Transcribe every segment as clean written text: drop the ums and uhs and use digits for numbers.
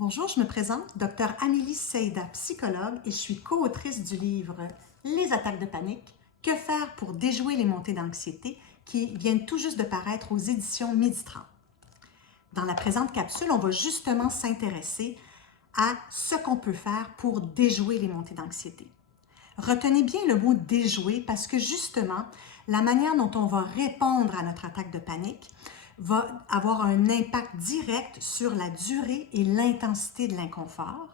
Bonjour, je me présente, Dr Amélie Seida, psychologue, et je suis co-autrice du livre Les attaques de panique, que faire pour déjouer les montées d'anxiété, qui viennent tout juste de paraître aux éditions Midi 30. Dans la présente capsule, on va justement s'intéresser à ce qu'on peut faire pour déjouer les montées d'anxiété. Retenez bien le mot déjouer parce que justement, la manière dont on va répondre à notre attaque de panique va avoir un impact direct sur la durée et l'intensité de l'inconfort.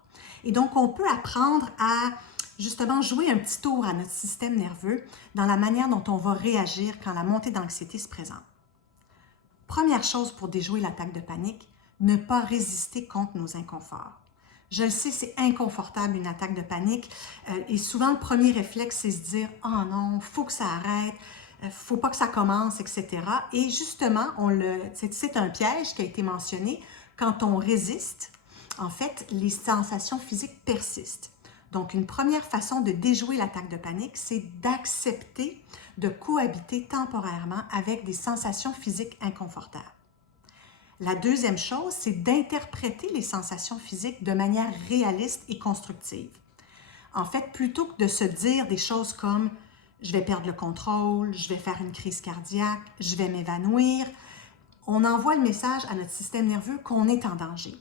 Et donc, on peut apprendre à justement jouer un petit tour à notre système nerveux dans la manière dont on va réagir quand la montée d'anxiété se présente. Première chose pour déjouer l'attaque de panique, ne pas résister contre nos inconforts. Je le sais, c'est inconfortable une attaque de panique et souvent le premier réflexe, c'est se dire « Oh non, il faut que ça arrête, faut pas que ça commence, etc. » Et justement, c'est un piège qui a été mentionné. Quand on résiste, en fait, les sensations physiques persistent. Donc, une première façon de déjouer l'attaque de panique, c'est d'accepter de cohabiter temporairement avec des sensations physiques inconfortables. La deuxième chose, c'est d'interpréter les sensations physiques de manière réaliste et constructive. En fait, plutôt que de se dire des choses comme « je vais perdre le contrôle, je vais faire une crise cardiaque, je vais m'évanouir », on envoie le message à notre système nerveux qu'on est en danger.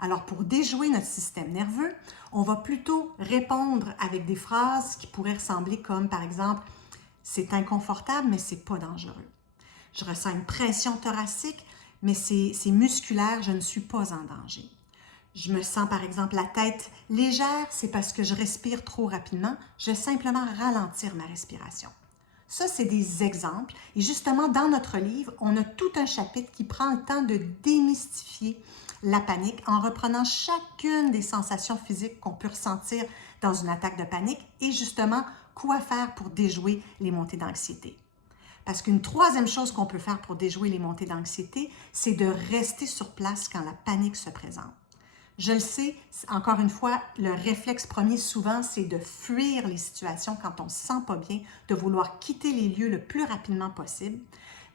Alors, pour déjouer notre système nerveux, on va plutôt répondre avec des phrases qui pourraient ressembler comme, par exemple, « c'est inconfortable, mais c'est pas dangereux ». Je ressens une pression thoracique, mais c'est musculaire, je ne suis pas en danger. Je me sens par exemple la tête légère, c'est parce que je respire trop rapidement, je vais simplement ralentir ma respiration. Ça, c'est des exemples. Et justement, dans notre livre, on a tout un chapitre qui prend le temps de démystifier la panique en reprenant chacune des sensations physiques qu'on peut ressentir dans une attaque de panique et justement, quoi faire pour déjouer les montées d'anxiété. Parce qu'une troisième chose qu'on peut faire pour déjouer les montées d'anxiété, c'est de rester sur place quand la panique se présente. Je le sais, encore une fois, le réflexe premier souvent, c'est de fuir les situations quand on ne se sent pas bien, de vouloir quitter les lieux le plus rapidement possible.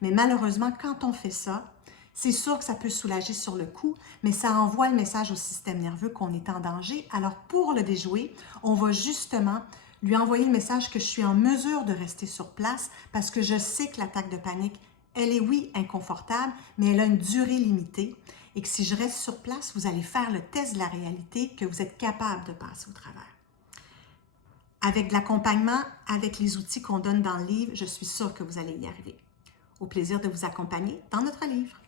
Mais malheureusement, quand on fait ça, c'est sûr que ça peut soulager sur le coup, mais ça envoie le message au système nerveux qu'on est en danger. Alors pour le déjouer, on va justement lui envoyer le message que je suis en mesure de rester sur place parce que je sais que l'attaque de panique, elle est oui inconfortable, mais elle a une durée limitée et que si je reste sur place, vous allez faire le test de la réalité que vous êtes capable de passer au travers. Avec de l'accompagnement, avec les outils qu'on donne dans le livre, je suis sûre que vous allez y arriver. Au plaisir de vous accompagner dans notre livre.